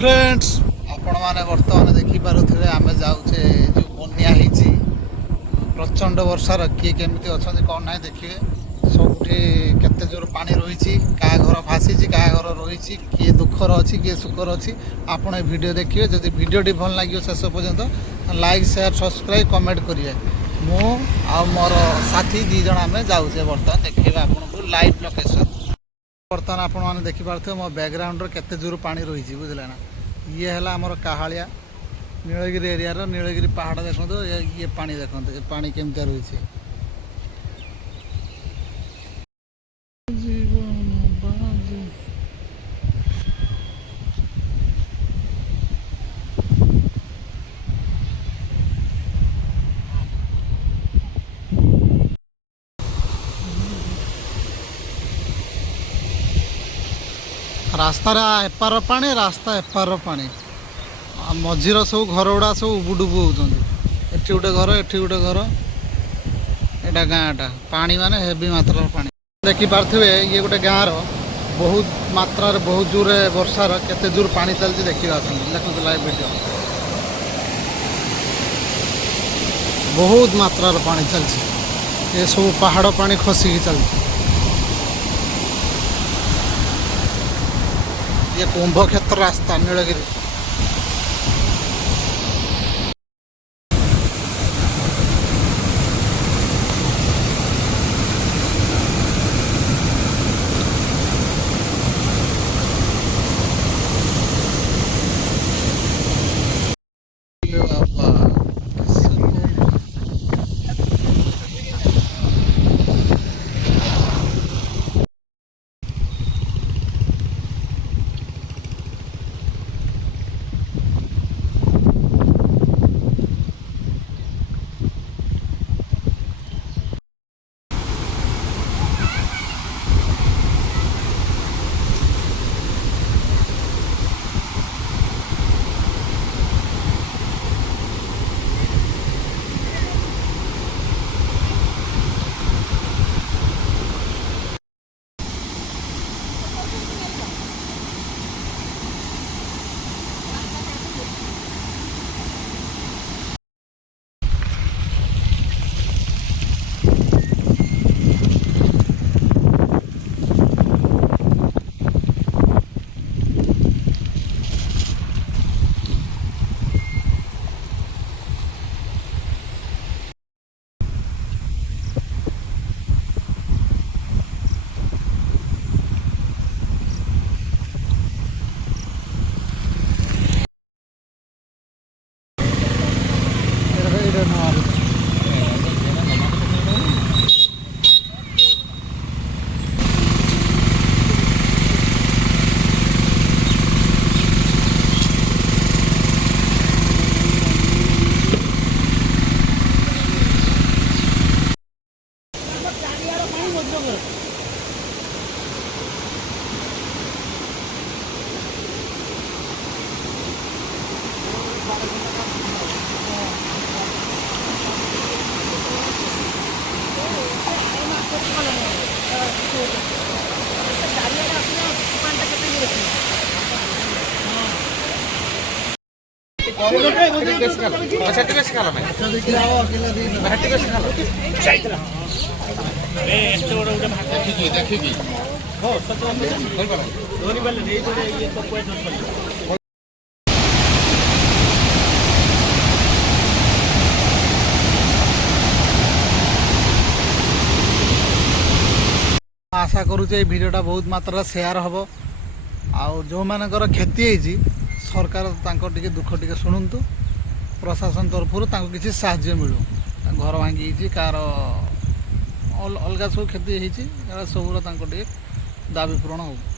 Friends आपण मैंने बर्तमान देखिपे आम जाऊे जो बनिया प्रचंड वर्षार किए केमी अच्छा कौन ना देखिए सबुठी केते जोर पानी रही क्या घर भासी क्या घर रही किए दुखर अच्छी किए सुखर अच्छी आपण ये वीडियो देखिए जब वीडियोटी भल लगे शेष पर्यंत लाइक शेयर सब्सक्राइब कमेंट करेंगे मु आ मोर साथी दी जन आम जाऊे बर्तमान देखिए आपको लाइव लोकेशन बर्तमान आपण मैंने देखिपे मो बैकग्राउंड केते जोर पानी रही बुझे ना ये है आमर काहालिया नीलगिरी एरिया नीलगिरी पहाड़ देखो ये पानी देखो ये पानी केमती रही रास्तार एपार पानी रास्ता एपार पानी मझीर सब घर गुड़ा सब उबुडुबु होती एटी गोटे घर एटी गोटे घर यहाँ गाँटा पानी माने हेवी मात्रा पानी देखिपे ये गोटे गाँव बहुत मात्रा बहुत जोर वर्षार केते जोर पानी चलती देखा देखते लाइव वीडियो बहुत मात्रा पानी चलती ये सब पहाड़ पानी खसिकी चलती ये कुंभ क्षेत्र रास्ता नीलगिरी आशा करुचे भिडियोटा बहुत मात्रा शेयर हम आउ जो मानकर क्षति होती सरकार टे दुख टे शुणु प्रशासन तरफ किसी साहाय्य मिलू घर भांगी कार अलग सब क्षति होती सब दाबी पूरण हो।